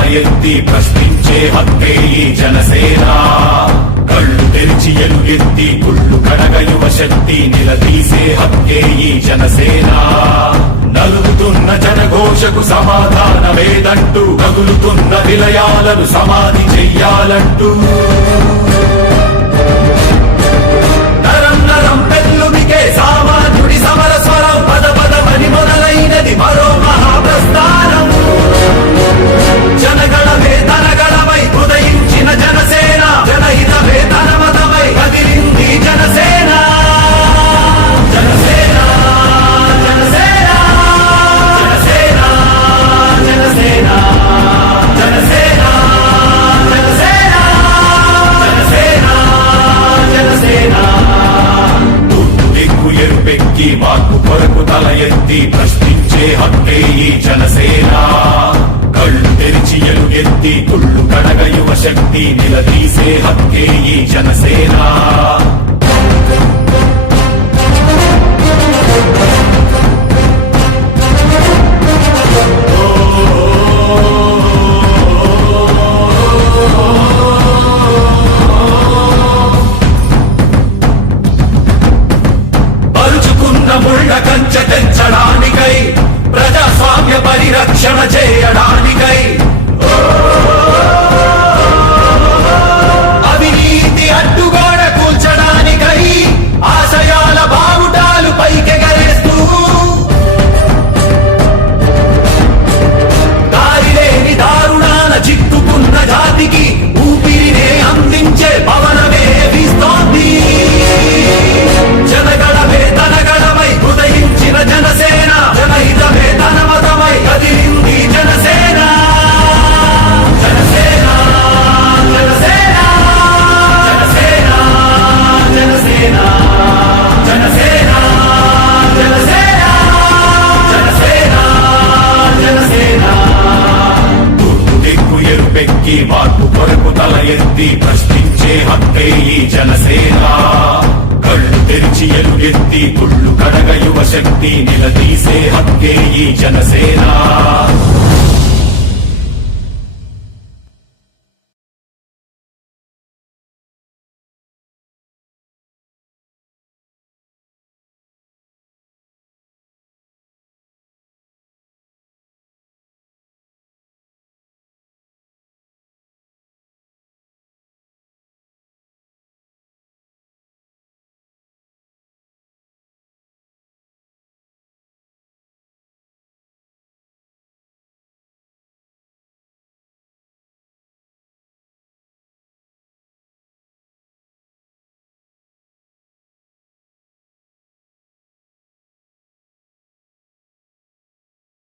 ఎత్తి ప్రశ్నించే హక్కే ఈ జనసేన. కళ్ళు తెరిచి ఎలుగెత్తి గుళ్ళు కడగ యువ శక్తి నిలదీసే హక్కే ఈ జనసేన. నలుగుతున్న జనఘోషకు సమాధానమేదంటూ తగులుతున్న నిలయాలను సమాధి చెయ్యాలంటూ. ప్రశ్నించే హక్కే ఈ జనసేన? కళ్ళు తెరిచి ఎలుగెత్తి కుళ్ళు కడగ యువ శక్తి నిలదీసే హక్కే ఈ జనసేన. పరుచుకున్న ముళ్ళ కంచె తెంచడానికై ప్రజాస్వామ్య పరిరక్షణ చేయడానికై. తల ప్రశ్నించే హక్కే ఈ జనసేన. కళ్ళు తెరిచి ఎలుగెత్తి కుళ్ళు కడగ యువ శక్తి నిలదీసే హక్కే ఈ జనసేన.